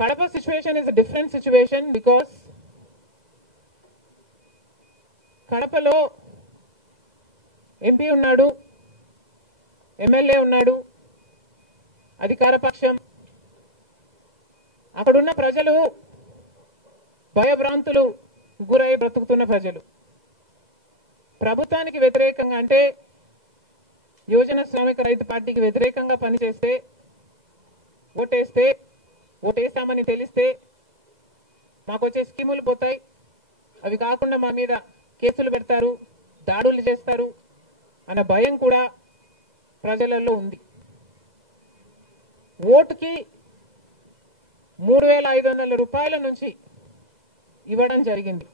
Kadapa situation is a different situation because కడపలో MP ఉన్నాడు, MLA ఉన్నాడు, అధికార పక్షం. అక్కడున్న ప్రజలు భయభ్రాంతులు గురై బ్రతుకుతున్న ప్రజలు. ప్రభుత్వానికి వ్యతిరేకంగా అంటే యువజన శ్రామిక రైతు పార్టీకి వ్యతిరేకంగా పనిచేస్తే, ఓటేస్తామని తెలిస్తే మాకు వచ్చే స్కీములు పోతాయి, అవి కాకుండా మా మీద కేసులు పెడతారు, దాడులు చేస్తారు అన్న భయం కూడా ప్రజలలో ఉంది. ఓటుకి 3,500 రూపాయల నుంచి ఇవ్వడం జరిగింది.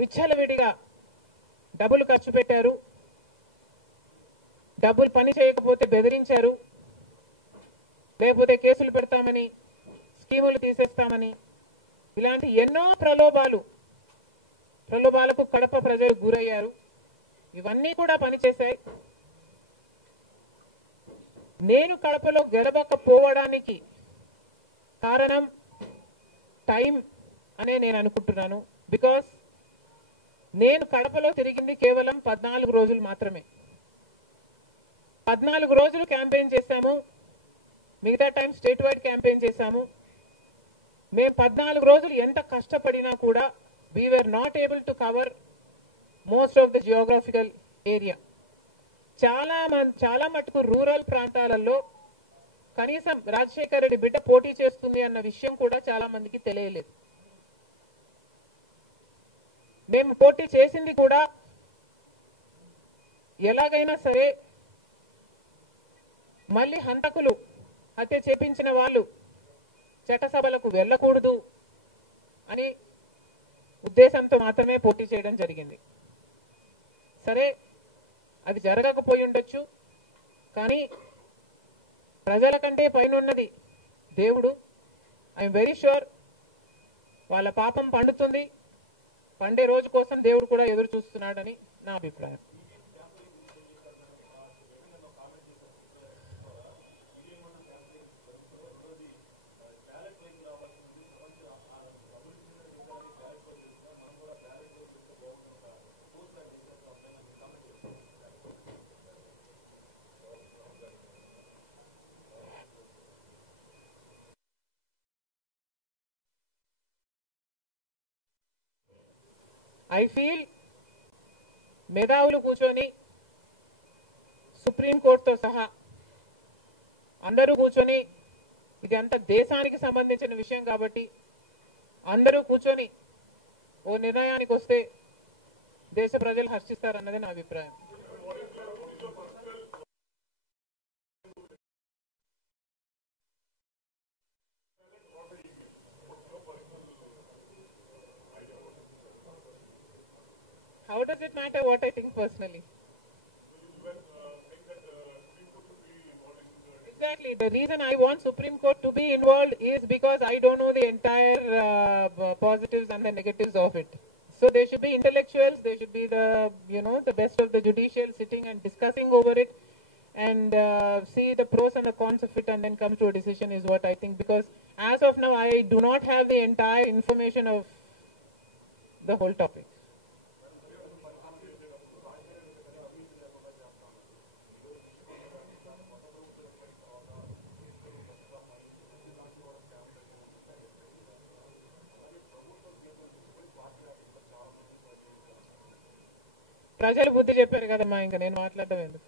విచ్చలవిడిగా డబ్బులు ఖర్చు పెట్టారు, డబ్బులు పని చేయకపోతే బెదిరించారు, లేకపోతే కేసులు పెడతామని, స్కీములు తీసేస్తామని, ఇలాంటి ఎన్నో ప్రలోభాలకు కడప ప్రజలు గురయ్యారు. ఇవన్నీ కూడా పనిచేశాయి. నేను కడపలో గెలవకపోవడానికి కారణం టైం అనే నేను అనుకుంటున్నాను. బికాస్ నేను కడపలో తిరిగింది కేవలం 14 రోజులు మాత్రమే. 14 రోజులు క్యాంపెయిన్ చేశాము, మిగతా టైం స్టేట్ వైడ్ క్యాంపెయిన్ చేశాము. మేము 14 రోజులు ఎంత కష్టపడినా కూడా we were not able to cover most of the geographical area. చాలా మటుకు రూరల్ ప్రాంతాలలో కనీసం రాజశేఖర రెడ్డి బిడ్డ పోటీ చేస్తుంది అన్న విషయం కూడా చాలా మందికి తెలియలేదు. మేము పోటీ చేసింది కూడా ఎలాగైనా సరే మళ్ళీ హంతకులు, హత్య చేపించిన వాళ్ళు చట్టసభలకు వెళ్ళకూడదు అని ఉద్దేశంతో మాత్రమే పోటీ చేయడం జరిగింది. సరే, అది జరగకపోయి ఉండొచ్చు, కానీ ప్రజల కంటే పైన ఉన్నది దేవుడు. ఐఎమ్ వెరీ ష్యూర్ వాళ్ళ పాపం పండుతుంది, పండే రోజు కోసం దేవుడు కూడా ఎదురు చూస్తున్నాడని నా అభిప్రాయం. ఐ ఫీల్ మేధావులు కూర్చొని సుప్రీంకోర్టుతో సహా అందరూ కూర్చొని, ఇది అంత దేశానికి సంబంధించిన విషయం కాబట్టి అందరూ కూర్చొని ఓ నిర్ణయానికి వస్తే దేశ ప్రజలు హర్షిస్తారన్నది నా అభిప్రాయం. How does it matter what I think personally? Exactly. The reason I want Supreme Court to be involved is because I don't know the entire positives and the negatives of it. So there should be intellectuals, there should be the best of the judicial sitting and discussing over it and see the pros and the cons of it and then come to a decision is what I think. Because as of now, I do not have the entire information of the whole topic. ప్రజలు బుద్ధి చెప్పారు కదమ్మా, ఇంకా నేను మాట్లాడడం ఎందుకు.